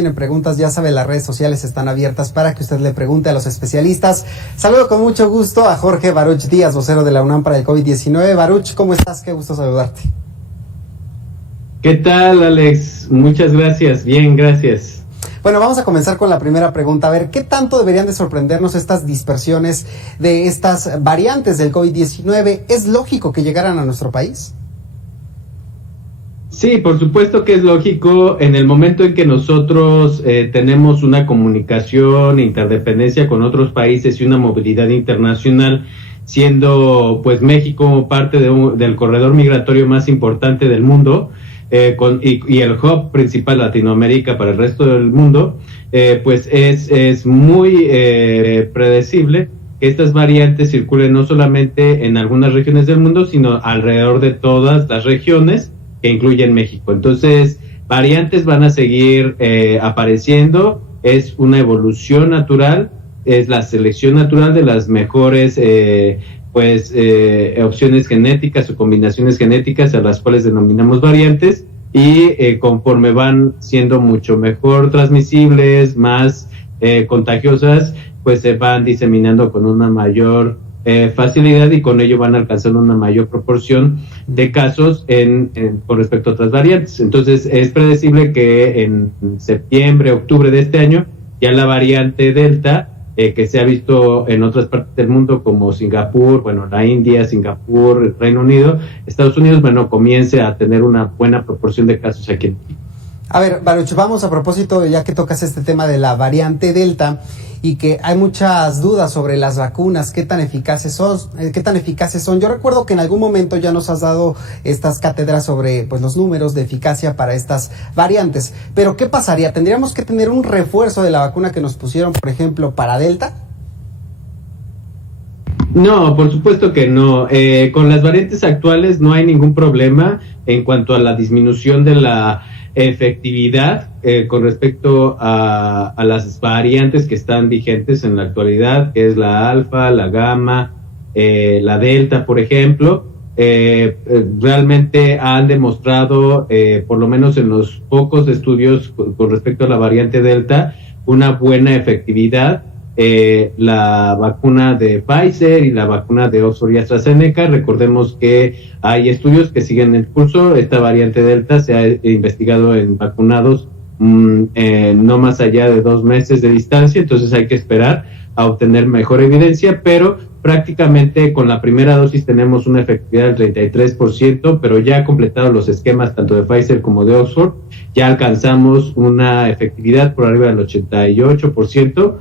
Tienen preguntas, ya sabe, las redes sociales están abiertas para que usted le pregunte a los especialistas. Saludo con mucho gusto a Jorge Baruch Díaz, vocero de la UNAM para el COVID-19. Baruch, ¿cómo estás? Qué gusto saludarte. ¿Qué tal, Alex? Muchas gracias. Bien, gracias. Bueno, vamos a comenzar con la primera pregunta. A ver, ¿qué tanto deberían de sorprendernos estas dispersiones de estas variantes del COVID-19? ¿Es lógico que llegaran a nuestro país? Sí, por supuesto que es lógico. En el momento en que nosotros tenemos una comunicación, interdependencia con otros países y una movilidad internacional, siendo pues México parte del corredor migratorio más importante del mundo, y el hub principal Latinoamérica para el resto del mundo, pues es muy predecible que estas variantes circulen no solamente en algunas regiones del mundo, sino alrededor de todas las regiones que incluyen México. Entonces, variantes van a seguir apareciendo, es una evolución natural, es la selección natural de las mejores opciones genéticas o combinaciones genéticas a las cuales denominamos variantes, y conforme van siendo mucho mejor transmisibles, más contagiosas, pues se van diseminando con una mayor facilidad, y con ello van alcanzando una mayor proporción de casos con respecto a otras variantes. Entonces es predecible que en septiembre, octubre de este año, ya la variante Delta, que se ha visto en otras partes del mundo como Singapur, la India, Singapur, Reino Unido, Estados Unidos, comience a tener una buena proporción de casos aquí en México. A ver, Baruch, vamos a propósito, ya que tocas este tema de la variante Delta y que hay muchas dudas sobre las vacunas, qué tan eficaces son. Yo recuerdo que en algún momento ya nos has dado estas cátedras sobre los números de eficacia para estas variantes, pero ¿qué pasaría? ¿Tendríamos que tener un refuerzo de la vacuna que nos pusieron, por ejemplo, para Delta? No, por supuesto que no. Con las variantes actuales no hay ningún problema en cuanto a la disminución de la efectividad con respecto a las variantes que están vigentes en la actualidad, que es la alfa, la gamma, la delta, por ejemplo. Realmente han demostrado, por lo menos en los pocos estudios con respecto a la variante delta, una buena efectividad. La vacuna de Pfizer y la vacuna de Oxford y AstraZeneca, recordemos que hay estudios que siguen en curso. Esta variante Delta se ha investigado en vacunados no más allá de 2 meses de distancia, entonces hay que esperar a obtener mejor evidencia, pero prácticamente con la primera dosis tenemos una efectividad del 33%, pero ya completados los esquemas tanto de Pfizer como de Oxford, ya alcanzamos una efectividad por arriba del 88%,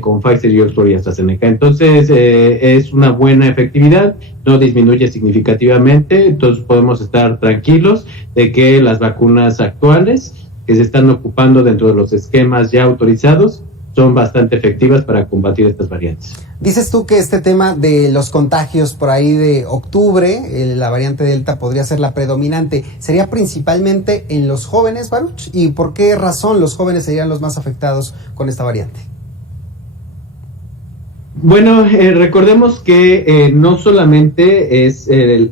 con Pfizer y Oxford y AstraZeneca. Entonces es una buena efectividad, no disminuye significativamente, entonces podemos estar tranquilos de que las vacunas actuales que se están ocupando dentro de los esquemas ya autorizados son bastante efectivas para combatir estas variantes. Dices tú que este tema de los contagios por ahí de octubre, la variante Delta podría ser la predominante, ¿sería principalmente en los jóvenes, Baruch? ¿Y por qué razón los jóvenes serían los más afectados con esta variante? Bueno, recordemos que no solamente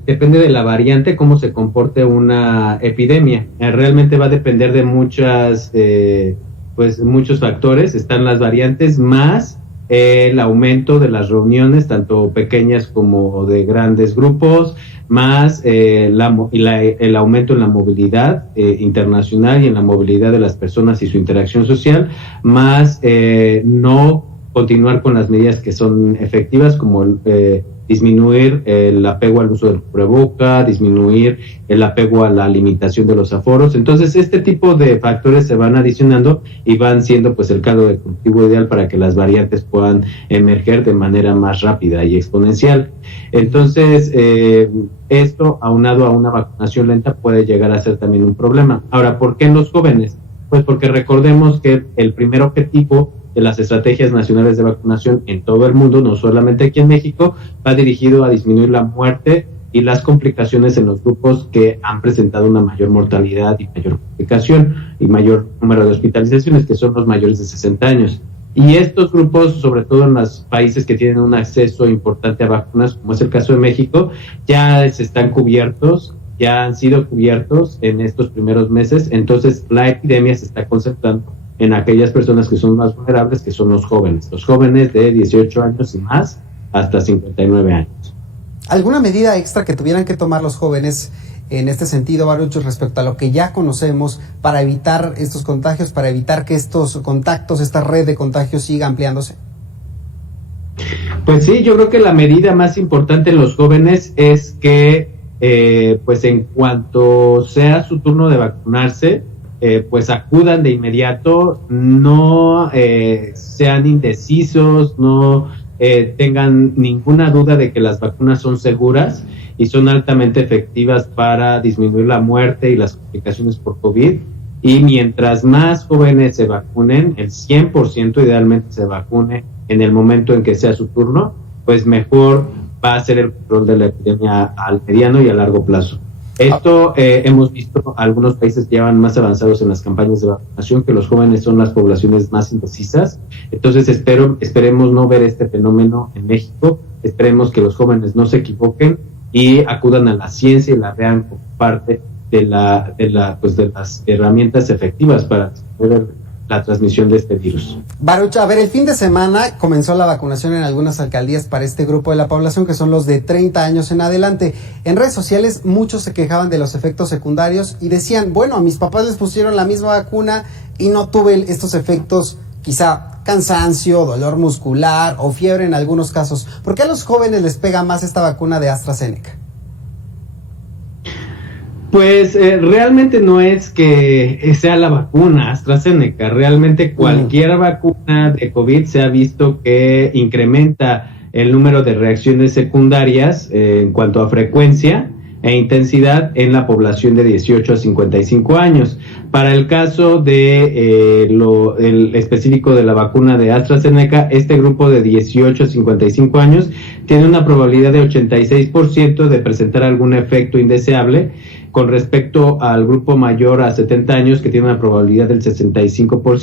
depende de la variante cómo se comporte una epidemia, realmente va a depender de muchos factores. Están las variantes más el aumento de las reuniones, tanto pequeñas como de grandes grupos, más el aumento en la movilidad internacional y en la movilidad de las personas y su interacción social, más no continuar con las medidas que son efectivas, como disminuir el apego al uso del cubreboca, disminuir el apego a la limitación de los aforos. Entonces, este tipo de factores se van adicionando y van siendo el caldo de cultivo ideal para que las variantes puedan emerger de manera más rápida y exponencial. Entonces, esto aunado a una vacunación lenta puede llegar a ser también un problema. Ahora, ¿por qué en los jóvenes? Pues porque recordemos que el primer objetivo de las estrategias nacionales de vacunación en todo el mundo, no solamente aquí en México, va dirigido a disminuir la muerte y las complicaciones en los grupos que han presentado una mayor mortalidad y mayor complicación y mayor número de hospitalizaciones, que son los mayores de 60 años. Y estos grupos, sobre todo en los países que tienen un acceso importante a vacunas, como es el caso de México, ya están cubiertos, ya han sido cubiertos en estos primeros meses. Entonces la epidemia se está concentrando en aquellas personas que son más vulnerables, que son los jóvenes de 18 años y más hasta 59 años. ¿Alguna medida extra que tuvieran que tomar los jóvenes en este sentido, Baruch, respecto a lo que ya conocemos para evitar estos contagios, para evitar que estos contactos, esta red de contagios siga ampliándose? Pues sí, yo creo que la medida más importante en los jóvenes es que pues en cuanto sea su turno de vacunarse, pues acudan de inmediato, no sean indecisos, no tengan ninguna duda de que las vacunas son seguras y son altamente efectivas para disminuir la muerte y las complicaciones por COVID. Y mientras más jóvenes se vacunen, el 100% idealmente se vacune en el momento en que sea su turno, pues mejor va a ser el control de la epidemia al mediano y a largo plazo. Esto hemos visto algunos países que ya van más avanzados en las campañas de vacunación, que los jóvenes son las poblaciones más indecisas. Entonces esperemos no ver este fenómeno en México, esperemos que los jóvenes no se equivoquen y acudan a la ciencia y la vean como parte de las herramientas efectivas para disminuir la transmisión de este virus. Baruch, a ver, el fin de semana comenzó la vacunación en algunas alcaldías para este grupo de la población, que son los de 30 años en adelante. En redes sociales muchos se quejaban de los efectos secundarios y decían, bueno, a mis papás les pusieron la misma vacuna y no tuve estos efectos, quizá cansancio, dolor muscular o fiebre en algunos casos. ¿Por qué a los jóvenes les pega más esta vacuna de AstraZeneca? Pues realmente no es que sea la vacuna AstraZeneca, realmente cualquier vacuna de COVID se ha visto que incrementa el número de reacciones secundarias en cuanto a frecuencia e intensidad en la población de 18 a 55 años. Para el caso de el específico de la vacuna de AstraZeneca, este grupo de 18 a 55 años tiene una probabilidad de 86% de presentar algún efecto indeseable, con respecto al grupo mayor a 70 años, que tiene una probabilidad del 65%.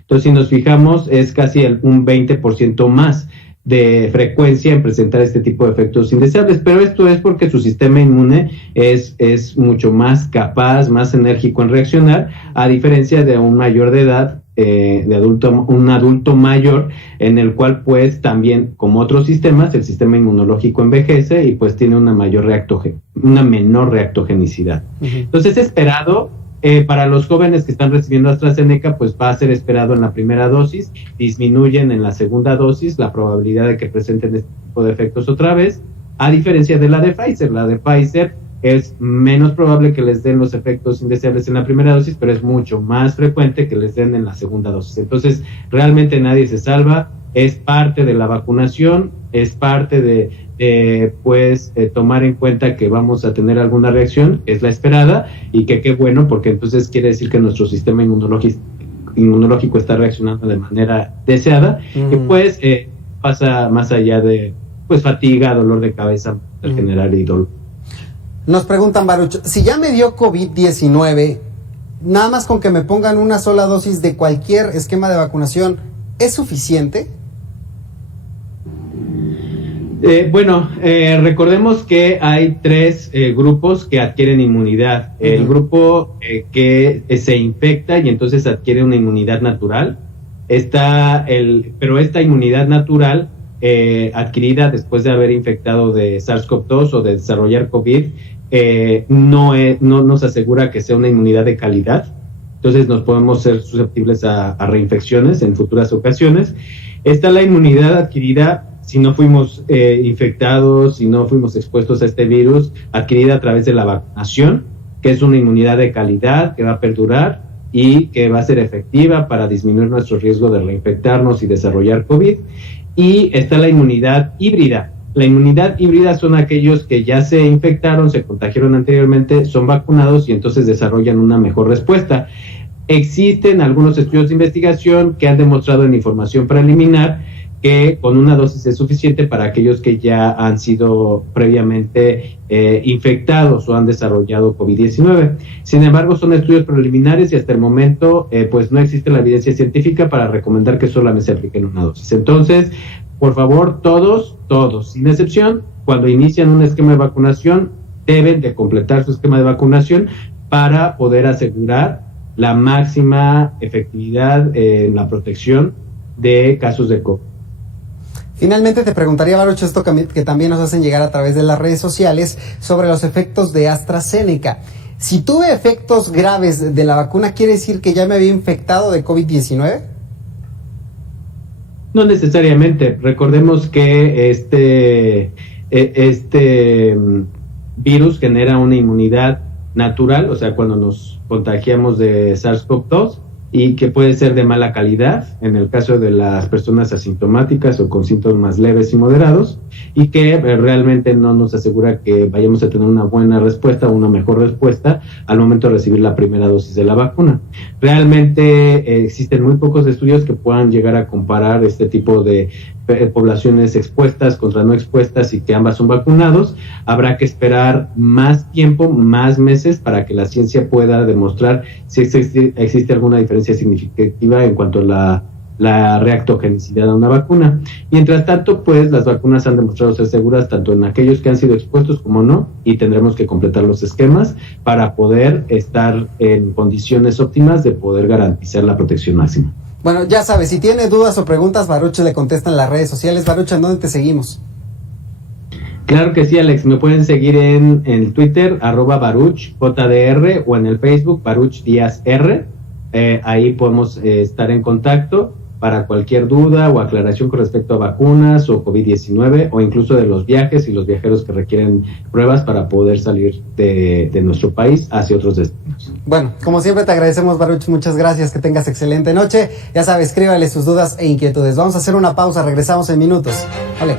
Entonces, si nos fijamos, es casi un 20% más de frecuencia en presentar este tipo de efectos indeseables, pero esto es porque su sistema inmune es mucho más capaz, más enérgico en reaccionar, a diferencia de un mayor de edad, un adulto mayor, en el cual pues también, como otros sistemas, el sistema inmunológico envejece y pues tiene una menor reactogenicidad. Uh-huh. Entonces es esperado. Para los jóvenes que están recibiendo AstraZeneca, pues va a ser esperado en la primera dosis, disminuyen en la segunda dosis la probabilidad de que presenten este tipo de efectos otra vez, a diferencia de la de Pfizer. La de Pfizer es menos probable que les den los efectos indeseables en la primera dosis, pero es mucho más frecuente que les den en la segunda dosis. Entonces, realmente nadie se salva, es parte de la vacunación, es parte de tomar en cuenta que vamos a tener alguna reacción, es la esperada, y que qué bueno, porque entonces quiere decir que nuestro sistema inmunológico está reaccionando de manera deseada, y pues pasa más allá de pues fatiga, dolor de cabeza general y dolor. Nos preguntan, Baruch, si ya me dio COVID-19, nada más con que me pongan una sola dosis de cualquier esquema de vacunación, ¿es suficiente? Recordemos que hay tres grupos que adquieren inmunidad. Uh-huh. El grupo que se infecta y entonces adquiere una inmunidad natural. Pero esta inmunidad natural adquirida después de haber infectado de SARS-CoV-2 o de desarrollar COVID, no nos asegura que sea una inmunidad de calidad. Entonces nos podemos ser susceptibles a reinfecciones en futuras ocasiones. Está la inmunidad adquirida si no fuimos infectados, si no fuimos expuestos a este virus, adquirida a través de la vacunación, que es una inmunidad de calidad que va a perdurar y que va a ser efectiva para disminuir nuestro riesgo de reinfectarnos y desarrollar COVID. Y está la inmunidad híbrida. La inmunidad híbrida son aquellos que ya se infectaron, se contagiaron anteriormente, son vacunados y entonces desarrollan una mejor respuesta. Existen algunos estudios de investigación que han demostrado en información preliminar que con una dosis es suficiente para aquellos que ya han sido previamente infectados o han desarrollado COVID-19. Sin embargo, son estudios preliminares y hasta el momento pues no existe la evidencia científica para recomendar que solamente se apliquen una dosis. Entonces, por favor, todos, sin excepción, cuando inician un esquema de vacunación, deben de completar su esquema de vacunación para poder asegurar la máxima efectividad en la protección de casos de COVID. Finalmente te preguntaría, Baruch, esto que también nos hacen llegar a través de las redes sociales sobre los efectos de AstraZeneca. Si tuve efectos graves de la vacuna, ¿quiere decir que ya me había infectado de COVID-19? No necesariamente. Recordemos que este virus genera una inmunidad natural, o sea, cuando nos contagiamos de SARS-CoV-2, y que puede ser de mala calidad en el caso de las personas asintomáticas o con síntomas leves y moderados, y que realmente no nos asegura que vayamos a tener una buena respuesta o una mejor respuesta al momento de recibir la primera dosis de la vacuna. Realmente existen muy pocos estudios que puedan llegar a comparar este tipo de poblaciones expuestas contra no expuestas y que ambas son vacunados. Habrá que esperar más tiempo, más meses, para que la ciencia pueda demostrar si existe alguna diferencia significativa en cuanto a la reactogenicidad a una vacuna. Mientras tanto, pues las vacunas han demostrado ser seguras tanto en aquellos que han sido expuestos como no, y tendremos que completar los esquemas para poder estar en condiciones óptimas de poder garantizar la protección máxima. Bueno, ya sabes, si tiene dudas o preguntas, Baruch le contesta en las redes sociales. Baruch, ¿en dónde te seguimos? Claro que sí, Alex. Me pueden seguir en el Twitter, @BaruchJDR, o en el Facebook, Baruch Díaz R. Ahí podemos estar en contacto para cualquier duda o aclaración con respecto a vacunas o COVID-19, o incluso de los viajes y los viajeros que requieren pruebas para poder salir de nuestro país hacia otros destinos. Bueno, como siempre te agradecemos, Baruch, muchas gracias, que tengas excelente noche. Ya sabes, escríbale sus dudas e inquietudes. Vamos a hacer una pausa, regresamos en minutos. Ole,